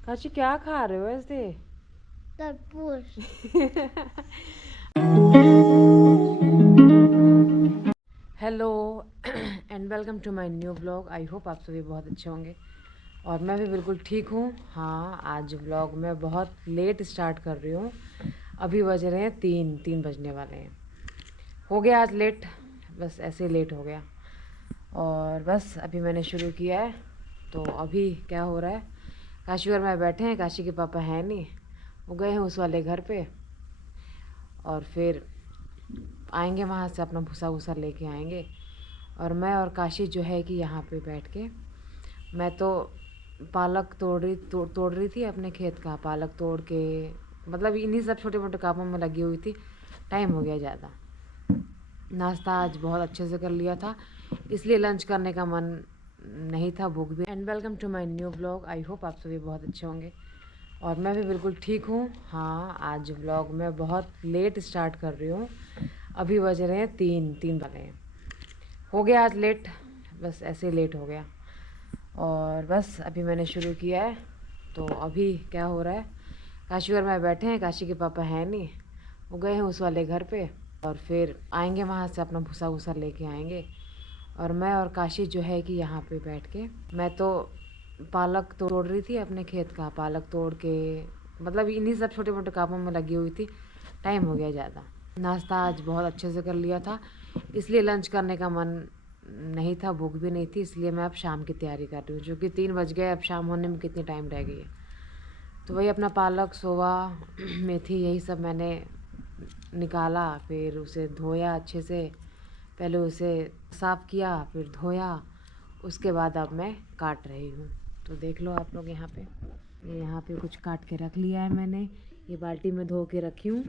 काशी क्या खा रहे हो ऐसे? तरबूज। Hello and welcome to my new blog. I hope आप सभी बहुत अच्छे होंगे और मैं भी बिल्कुल ठीक हूँ। हाँ, आज ब्लॉग मैं बहुत लेट स्टार्ट कर रही हूँ। अभी बज रहे हैं 3 बजने वाले हैं। हो गया आज लेट, बस ऐसे ही लेट हो गया। और बस अभी मैंने शुरू किया है। तो अभी क्या हो रहा है, काशी और मैं बैठे हैं। काशी के पापा हैं नहीं, वो गए हैं उस वाले घर पे। और फिर आएंगे वहाँ से अपना भूसा वूसा लेके आएंगे। और मैं और काशी जो है कि यहाँ पे बैठ के, मैं तो पालक तोड़ रही थी अपने खेत का। पालक तोड़ के मतलब इन्हीं सब छोटे मोटे कामों में लगी हुई थी। टाइम हो गया ज़्यादा। नाश्ता आज बहुत अच्छे से कर लिया था, इसलिए लंच करने का मन नहीं था, भूख भी। And welcome to my new blog. I hope आप सभी बहुत अच्छे होंगे और मैं भी बिल्कुल ठीक हूँ। हाँ, आज ब्लॉग मैं बहुत लेट स्टार्ट कर रही हूँ। अभी बज रहे हैं 3 वाले हैं। हो गया आज लेट, बस ऐसे ही लेट हो गया। और बस अभी मैंने शुरू किया है। तो अभी क्या हो रहा है, काशी और मैं बैठे हैं। काशी के पापा हैं नहीं, वो गए हैं उस वाले घर पे। और फिर आएंगे वहाँ से अपना भूसा वूसा लेके आएंगे। और मैं और काशी जो है कि यहाँ पे बैठ के, मैं तो पालक तोड़ रही थी अपने खेत का। पालक तोड़ के मतलब इन्हीं सब छोटे मोटे कामों में लगी हुई थी। टाइम हो गया ज़्यादा। नाश्ता आज बहुत अच्छे से कर लिया था, इसलिए लंच करने का मन नहीं था, भूख भी नहीं थी। इसलिए मैं अब शाम की तैयारी कर रही हूँ, क्योंकि 3 बज गए। अब शाम होने में कितनी टाइम रह गई है। तो वही अपना पालक, सोवा, मेथी, यही सब मैंने निकाला। फिर उसे धोया अच्छे से। पहले उसे साफ़ किया, फिर धोया। उसके बाद अब मैं काट रही हूँ। तो देख लो आप लोग, यहाँ पे ये यहाँ पे कुछ काट के रख लिया है मैंने। ये बाल्टी में धो के रखी हूँ,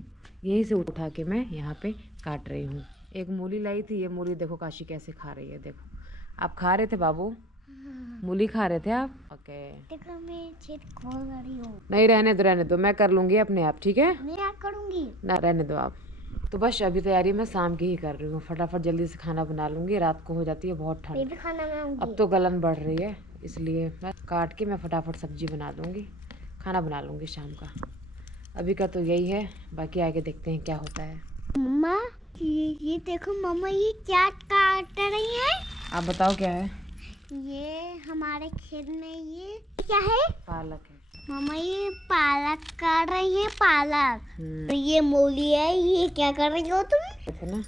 यहीं से उठा के मैं यहाँ पे काट रही हूँ। एक मूली लाई थी, ये मूली देखो काशी कैसे खा रही है। देखो, आप खा रहे थे बाबू? मूली खा रहे थे आप? ओके। देखो मैं छेद खोल रही हूँ। नहीं, रहने दो, मैं कर लूँगी अपने आप, ठीक है? मैं क्या करूँगी? ना, रहने दो आप। तो बस अभी तैयारी मैं शाम की ही कर रही हूँ। फटाफट जल्दी से खाना बना लूँगी, रात को हो जाती है बहुत ठंड। बेबी खाना बनाऊंगी। अब तो गलन बढ़ रही है, इसलिए मैं काट के मैं फटाफट सब्जी बना दूँगी, खाना बना लूँगी शाम का। अभी का तो यही है, बाकी आगे देखते हैं क्या होता है। मम्मा, ये देखो मम्मा, ये क्या काट रही है? आप बताओ क्या है? ये हमारे खेत में ये क्या है? पालक है। मम्मा ये पालक काट रही है, पालक। हम्म। ये मूली है, ये क्या कर रही हो तुम? है ना?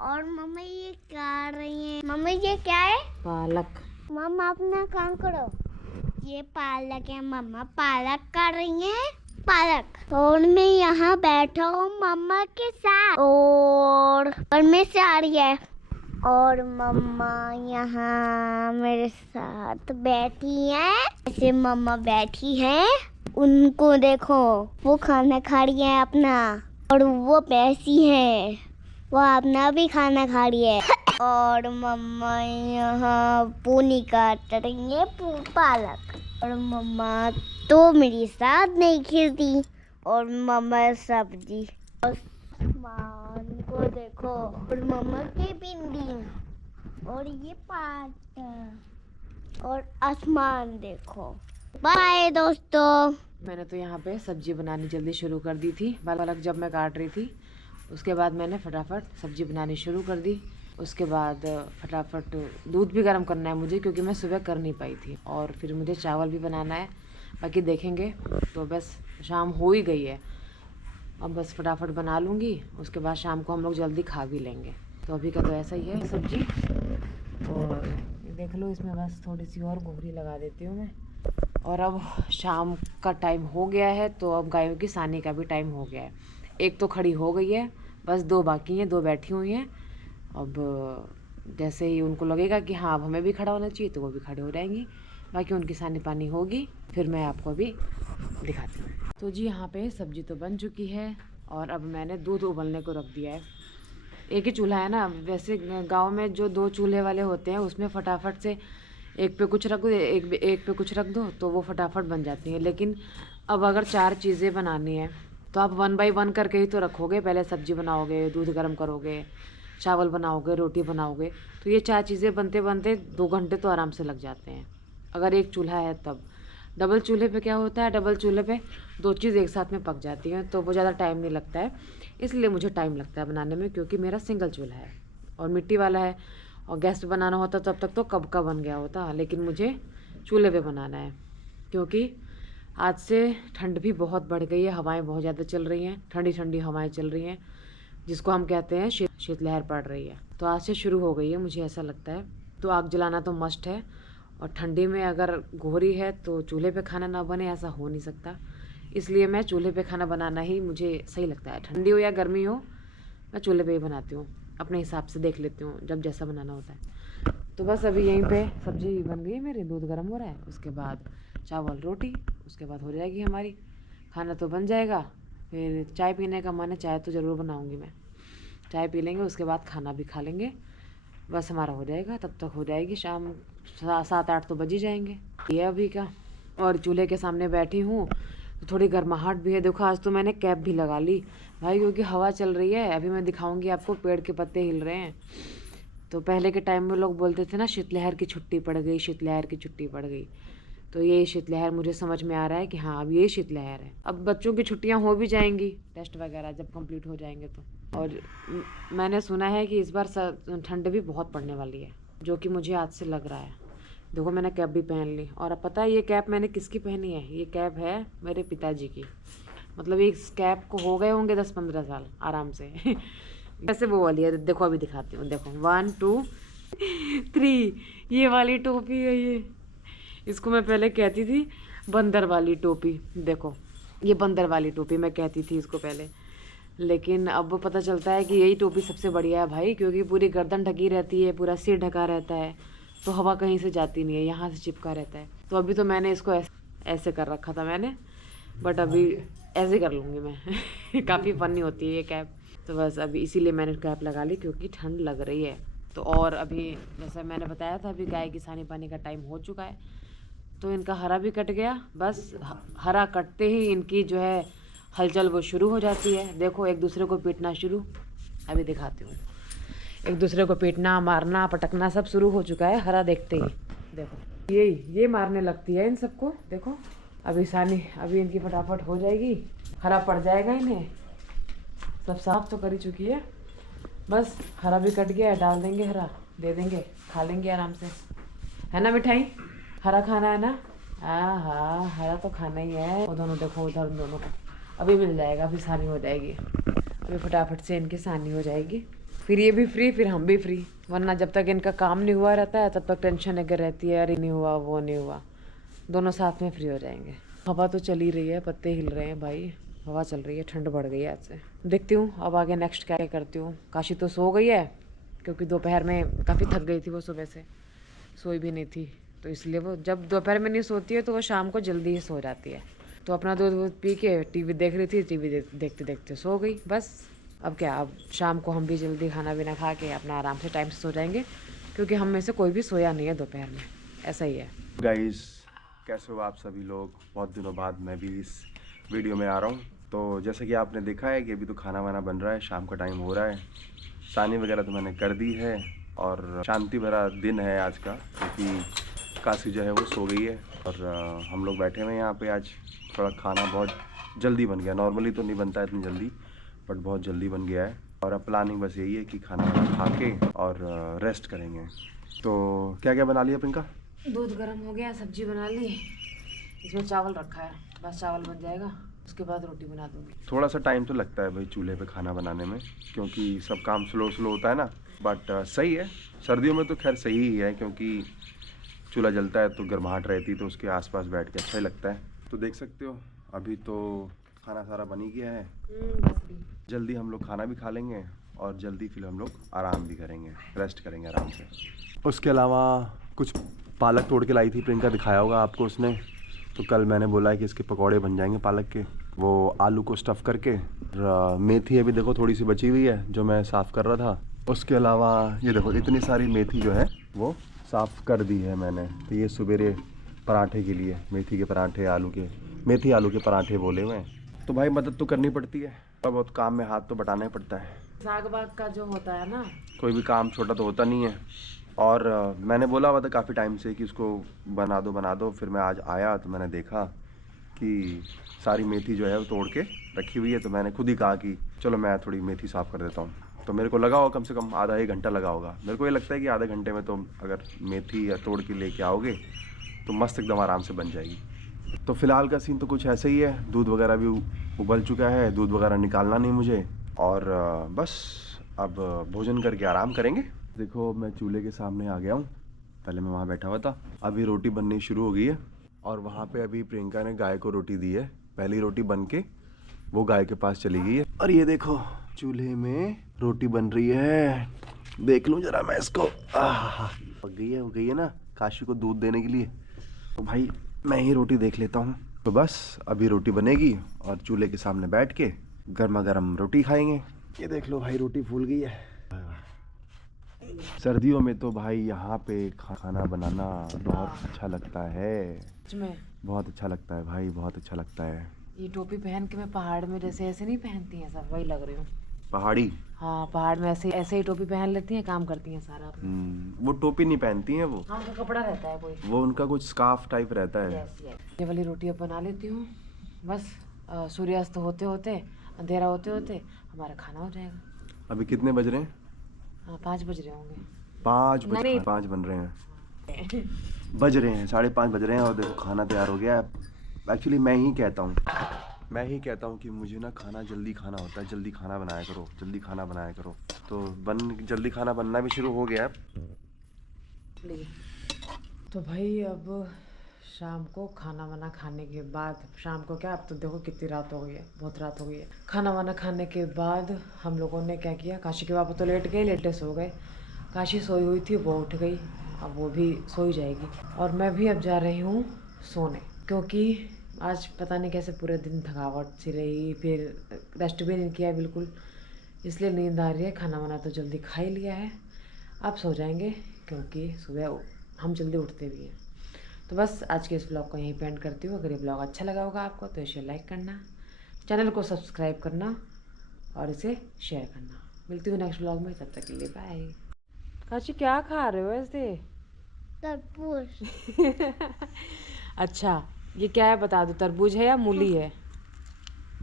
और मम्मा ये काट रही है। मम्मा ये क्या है? पालक। मम्मा अपना काम करो। ये पालक है, मम्मा पालक काट रही है, पालक। और मैं यहाँ बैठा हूँ मम्मा के साथ, और मैं से आ रही है। और मम्मा यहाँ मेरे साथ बैठी है। ऐसे मम्मा बैठी है, उनको देखो, वो खाना खा रही है अपना। और वो पैसी है, वो अपना भी खाना खा रही है। और मम्मा यहाँ पूनी काट रही है, पालक। और मम्मा तो मेरे साथ नहीं खेलती। और मम्मा सब्जी, और आसमान को देखो, और मम्मा की भिंडी, और ये पाट, और आसमान देखो। बाय दोस्तों। मैंने तो यहाँ पे सब्जी बनानी जल्दी शुरू कर दी थी। पालक जब मैं काट रही थी, उसके बाद मैंने फटाफट सब्जी बनानी शुरू कर दी। उसके बाद फटाफट दूध भी गर्म करना है मुझे, क्योंकि मैं सुबह कर नहीं पाई थी। और फिर मुझे चावल भी बनाना है, बाकी देखेंगे। तो बस शाम हो ही गई है, अब बस फटाफट बना लूँगी। उसके बाद शाम को हम लोग जल्दी खा भी लेंगे। तो अभी का तो ऐसा ही है सब्जी। और देख लो, इसमें बस थोड़ी सी और गोहरी लगा देती हूँ मैं। और अब शाम का टाइम हो गया है, तो अब गायों की सानी का भी टाइम हो गया है। एक तो खड़ी हो गई है, बस 2 बाकी हैं, 2 बैठी हुई हैं। अब जैसे ही उनको लगेगा कि हाँ अब हमें भी खड़ा होना चाहिए, तो वो भी खड़े हो जाएंगी। बाकी उनकी सानी पानी होगी, फिर मैं आपको अभी दिखाती हूँ। तो जी, यहाँ पे सब्जी तो बन चुकी है और अब मैंने दूध उबलने को रख दिया है। एक ही चूल्हा है ना, वैसे गांव में जो 2 चूल्हे वाले होते हैं, उसमें फटाफट से एक पे कुछ रख दो, एक पे कुछ रख दो, तो वो फटाफट बन जाती है। लेकिन अब अगर 4 चीज़ें बनानी है, तो आप 1 बाई 1 करके ही तो रखोगे। पहले सब्जी बनाओगे, दूध गर्म करोगे, चावल बनाओगे, रोटी बनाओगे, तो ये 4 चीज़ें बनते बनते 2 घंटे तो आराम से लग जाते हैं, अगर एक चूल्हा है तब। डबल चूल्हे पे क्या होता है, डबल चूल्हे पे 2 चीज़ एक साथ में पक जाती हैं, तो वो ज़्यादा टाइम नहीं लगता है। इसलिए मुझे टाइम लगता है बनाने में, क्योंकि मेरा सिंगल चूल्हा है और मिट्टी वाला है, और गैस पे बनाना होता तब तक तो कब का बन गया होता। लेकिन मुझे चूल्हे पे बनाना है, क्योंकि आज से ठंड भी बहुत बढ़ गई है, हवाएं बहुत ज़्यादा चल रही हैं, ठंडी ठंडी हवाएं चल रही हैं, जिसको हम कहते हैं शीतलहर पड़ रही है। तो आज से शुरू हो गई है, मुझे ऐसा लगता है। तो आग जलाना तो मस्ट है, और ठंडी में अगर गोहरी है तो चूल्हे पे खाना ना बने, ऐसा हो नहीं सकता। इसलिए मैं चूल्हे पे खाना बनाना ही मुझे सही लगता है, ठंडी हो या गर्मी हो, मैं चूल्हे पे ही बनाती हूँ। अपने हिसाब से देख लेती हूँ जब जैसा बनाना होता है। तो बस अभी यहीं पे सब्ज़ी बन गई है मेरी, दूध गर्म हो रहा है, उसके बाद चावल रोटी, उसके बाद हो जाएगी हमारी, खाना तो बन जाएगा। फिर चाय पीने का मन है, चाय तो ज़रूर बनाऊँगी मैं, चाय पी लेंगे, उसके बाद खाना भी खा लेंगे, बस हमारा हो जाएगा। तब तक हो जाएगी शाम 7-8 तो बज ही जाएंगे ये अभी का। और चूल्हे के सामने बैठी हूँ तो थोड़ी गर्माहट भी है। देखो आज तो मैंने कैप भी लगा ली भाई, क्योंकि हवा चल रही है। अभी मैं दिखाऊंगी आपको, पेड़ के पत्ते हिल रहे हैं। तो पहले के टाइम में लोग बोलते थे ना, शीतलहर की छुट्टी पड़ गई, शीतलहर की छुट्टी पड़ गई। तो ये शीतलहर मुझे समझ में आ रहा है कि हाँ, अब ये शीतलहर है। अब बच्चों की छुट्टियां हो भी जाएंगी, टेस्ट वगैरह जब कंप्लीट हो जाएंगे तो। और मैंने सुना है कि इस बार ठंड भी बहुत पड़ने वाली है, जो कि मुझे आज से लग रहा है। देखो मैंने कैप भी पहन ली, और अब पता है ये कैप मैंने किसकी पहनी है? ये कैप है मेरे पिताजी की। मतलब इस कैप को हो गए होंगे 10-15 साल आराम से। वैसे वो वाली है, देखो अभी दिखाती हूँ। देखो 1 2 3, ये वाली टोपी है ये। इसको मैं पहले कहती थी बंदर वाली टोपी। देखो ये बंदर वाली टोपी मैं कहती थी इसको पहले, लेकिन अब पता चलता है कि यही टोपी सबसे बढ़िया है भाई, क्योंकि पूरी गर्दन ढकी रहती है, पूरा सिर ढका रहता है, तो हवा कहीं से जाती नहीं है, यहाँ से चिपका रहता है। तो अभी तो मैंने इसको ऐसे कर रखा था मैंने, बट अभी ऐसे कर लूँगी मैं। काफ़ी फनी होती है ये कैप। तो बस अभी इसीलिए मैंने कैप लगा ली, क्योंकि ठंड लग रही है। तो और अभी जैसा मैंने बताया था, अभी गाय की सानी पानी का टाइम हो चुका है, तो इनका हरा भी कट गया। बस हरा कटते ही इनकी जो है हलचल वो शुरू हो जाती है। देखो एक दूसरे को पीटना शुरू, अभी दिखाती हूँ। एक दूसरे को पीटना, मारना, पटकना सब शुरू हो चुका है हरा देखते ही। देखो ये मारने लगती है इन सबको। देखो अभी सानी, अभी इनकी फटाफट हो जाएगी, हरा पड़ जाएगा इन्हें। सब साफ तो कर ही चुकी है, बस हरा भी कट गया है, डाल देंगे हरा, दे देंगे, खा लेंगे आराम से, है ना मिठाई? हरा खाना है ना? हाँ, हरा तो खाना ही है। वो दोनों देखो उधर, दोनों को अभी मिल जाएगा, अभी सानी हो जाएगी, अभी फटाफट से इनकी सानी हो जाएगी, फिर ये भी फ्री, फिर हम भी फ्री। वरना जब तक इनका काम नहीं हुआ रहता है, तब तक टेंशन लगे रहती है, अरे नहीं हुआ, वो नहीं हुआ। दोनों साथ में फ्री हो जाएंगे। हवा तो चल ही रही है, पत्ते हिल रहे हैं भाई, हवा चल रही है, ठंड बढ़ गई है आज से। देखती हूँ अब आगे नेक्स्ट क्या करती हूँ। काशी तो सो गई है, क्योंकि दोपहर में काफ़ी थक गई थी वो, सुबह से सोई भी नहीं थी, तो इसलिए वो जब दोपहर में नहीं सोती है तो वो शाम को जल्दी ही सो जाती है। तो अपना दूध वूध पी के टीवी देख रही थी, टीवी देखते देखते सो गई बस। अब क्या, अब शाम को हम भी जल्दी खाना पीना खा के अपना आराम से टाइम से सो जाएंगे, क्योंकि हम में से कोई भी सोया नहीं है दोपहर में, ऐसा ही है। गाइस कैसे हो आप सभी लोग? बहुत दिनों बाद मैं भी इस वीडियो में आ रहा हूँ। तो जैसे कि आपने देखा है कि अभी तो खाना वाना बन रहा है, शाम का टाइम हो रहा है, सानी वगैरह तो मैंने कर दी है, और शांति भरा दिन है आज का, क्योंकि काशी जो है वो सो गई है, और हम लोग बैठे हुए हैं यहाँ पे। आज थोड़ा खाना बहुत जल्दी बन गया, नॉर्मली तो नहीं बनता है इतनी जल्दी, बट बहुत जल्दी बन गया है। और अब प्लानिंग बस यही है कि खाना खा के और रेस्ट करेंगे। तो क्या क्या बना लिया पिंका? दूध गर्म हो गया, सब्जी बना ली, इसमें चावल रखा है, बस चावल बन जाएगा, उसके बाद रोटी बना दूँगी। थोड़ा सा टाइम तो लगता है भाई चूल्हे पे खाना बनाने में, क्योंकि सब काम स्लो होता है ना, बट सही है। सर्दियों में तो खैर सही ही है, क्योंकि चूल्हा जलता है तो गर्माहट रहती है, तो उसके आसपास बैठ के अच्छा ही लगता है। तो देख सकते हो अभी तो खाना सारा बन ही गया है। जल्दी हम लोग खाना भी खा लेंगे, और जल्दी फिर हम लोग आराम भी करेंगे, रेस्ट करेंगे आराम से। उसके अलावा कुछ पालक तोड़ के लाई थी प्रियंका, दिखाया होगा आपको उसने। तो कल मैंने बोला है कि इसके पकौड़े बन जाएंगे पालक के, वो आलू को स्टफ़ करके। मेथी अभी देखो थोड़ी सी बची हुई है, जो मैं साफ़ कर रहा था। उसके अलावा ये देखो इतनी सारी मेथी जो है वो साफ़ कर दी है मैंने। तो ये सवेरे पराठे के लिए मेथी के पराठे, मेथी आलू के पराठे बोले हुए हैं। तो भाई मदद तो करनी पड़ती है, और बहुत काम में हाथ तो बटाना ही पड़ता है। साग बाग का जो होता है ना, कोई भी काम छोटा तो होता नहीं है, और मैंने बोला हुआ था काफ़ी टाइम से कि उसको बना दो। फिर मैं आज आया तो मैंने देखा कि सारी मेथी जो है वो तोड़ के रखी हुई है। तो मैंने खुद ही कहा कि चलो मैं थोड़ी मेथी साफ़ कर देता हूँ। तो मेरे को लगा होगा कम से कम आधा एक घंटा लगा होगा। मेरे को ये लगता है कि आधे घंटे में तो अगर मेथी या तोड़ के लेके आओगे तो मस्त एकदम आराम से बन जाएगी। तो फ़िलहाल का सीन तो कुछ ऐसे ही है। दूध वगैरह भी उबल चुका है, दूध वगैरह निकालना नहीं मुझे। और बस अब भोजन करके आराम करेंगे। देखो मैं चूल्हे के सामने आ गया हूँ। पहले मैं वहाँ बैठा हुआ था, अभी रोटी बननी शुरू हो गई है। और वहाँ पे अभी प्रियंका ने गाय को रोटी दी है। पहली रोटी बन के वो गाय के पास चली गई है। और ये देखो चूल्हे में रोटी बन रही है। देख लूँ जरा मैं इसको। हो गई है ना काशी को दूध देने के लिए। तो भाई मैं ही रोटी देख लेता हूँ। तो बस अभी रोटी बनेगी और चूल्हे के सामने बैठ के गर्मा गर्म रोटी खाएंगे। ये देख लो भाई रोटी फूल गई है। सर्दियों में तो भाई यहाँ पे खाना बनाना बहुत अच्छा लगता है। सच में बहुत अच्छा लगता है भाई, बहुत अच्छा लगता है। ये टोपी पहन के मैं पहाड़ में जैसे ऐसे नहीं पहनती हैं सब, वही लग रही हूँ। पहाड़ी? हाँ, पहाड़ में ऐसे ऐसे ही टोपी पहन लेती हैं, काम करती हैं सारा। वो टोपी नहीं पहनती हैं वो। हाँ, उनका कपड़ा रहता है कोई। वो उनका कुछ स्कार्फ टाइप रहता है। ये वाली रोटी अब बना लेती हूँ। बस सूर्यास्त होते होते, अंधेरा होते होते हमारा खाना हो जाएगा। अभी कितने बज रहे हैं? हाँ, 5 बज रहे होंगे। 5 बज नहीं। 5 बन रहे हैं। बज रहे हैं 5:30 बज रहे हैं और देखो खाना तैयार हो गया है। एक्चुअली मैं ही कहता हूँ कि मुझे ना खाना जल्दी खाना होता है। जल्दी खाना बनाया करो। तो जल्दी खाना बनना भी शुरू हो गया है। तो भाई अब शाम को खाना वाना खाने के बाद, शाम को क्या, अब तो देखो कितनी रात हो गई है, बहुत रात हो गई है। खाना वाना खाने के बाद हम लोगों ने क्या किया, काशी के पापा तो लेट गए, लेटे सो गए। काशी सोई हुई थी, वो उठ गई, अब वो भी सो जाएगी। और मैं भी अब जा रही हूँ सोने, क्योंकि आज पता नहीं कैसे पूरे दिन थकावट सी रही, फिर रेस्ट भी नहीं किया बिल्कुल, इसलिए नींद आ रही है। खाना वाना तो जल्दी खा ही लिया है, अब सो जाएंगे क्योंकि सुबह हम जल्दी उठते भी हैं। तो बस आज के इस ब्लॉग को यहीं पे एंड करती हूँ। अगर ये ब्लॉग अच्छा लगा होगा आपको तो इसे लाइक करना, चैनल को सब्सक्राइब करना और इसे शेयर करना। मिलती हूँ नेक्स्ट ब्लॉग में, तब तक के लिए बाय। काशी क्या खा रहे हो ऐसे? तरबूज। अच्छा ये क्या है बता दो, तरबूज है या मूली है?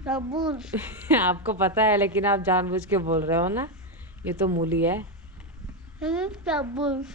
तरबूज। आपको पता है लेकिन आप जानबूझ के बोल रहे हो ना, ये तो मूली है। तरबूज।